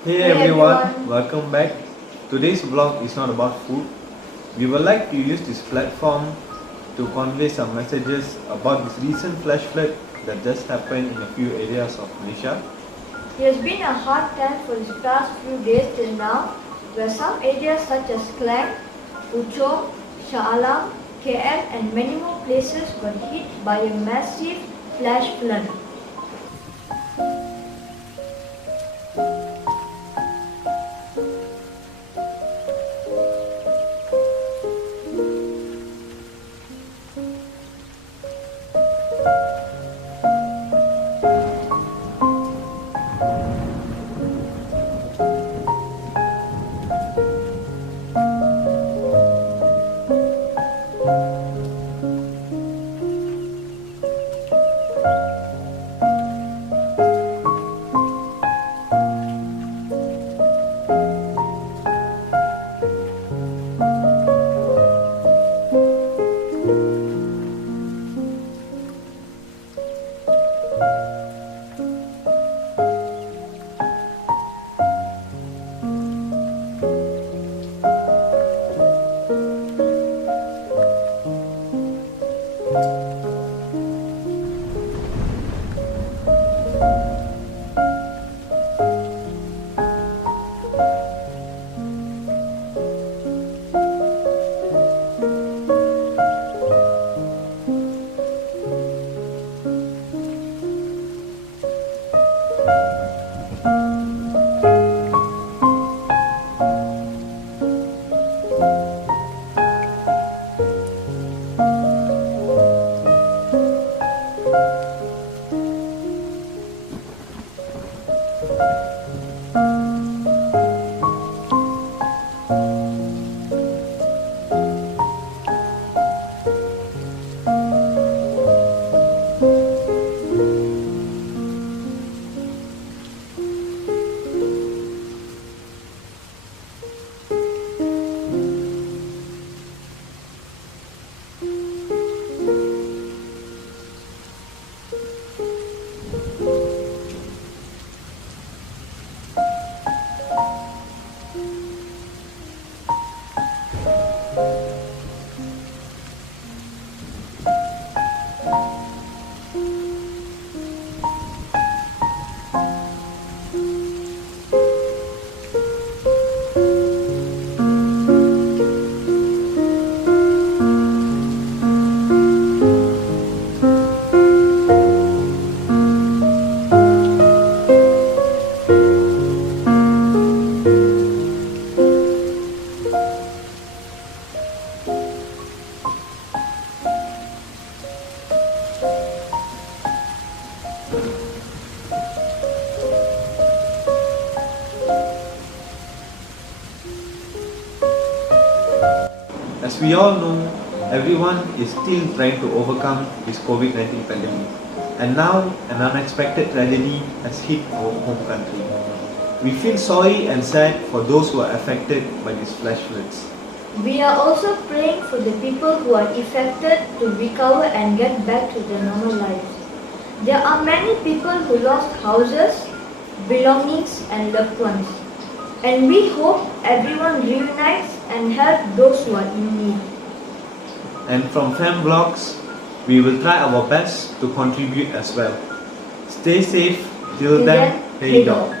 Hey Hey everyone, everyone. welcome back. Today's vlog is not about food. We would like to use this platform to convey some messages about this recent flash flood that just happened in a few areas of Malaysia. It has been a hard time for the past few days till now, where some areas such as Klang, Puchong, Shah Alam, KL and many more places were hit by a massive flash flood. As we all know, everyone is still trying to overcome this COVID-19 pandemic. And now an unexpected tragedy has hit our home country. We feel sorry and sad for those who are affected by these flash floods. We are also praying for the people who are affected to recover and get back to their normal lives. There are many people who lost houses, belongings and loved ones. And we hope everyone reunites and help those who are in need. And from Fam Vlogs, we will try our best to contribute as well. Stay safe till then, hey dog.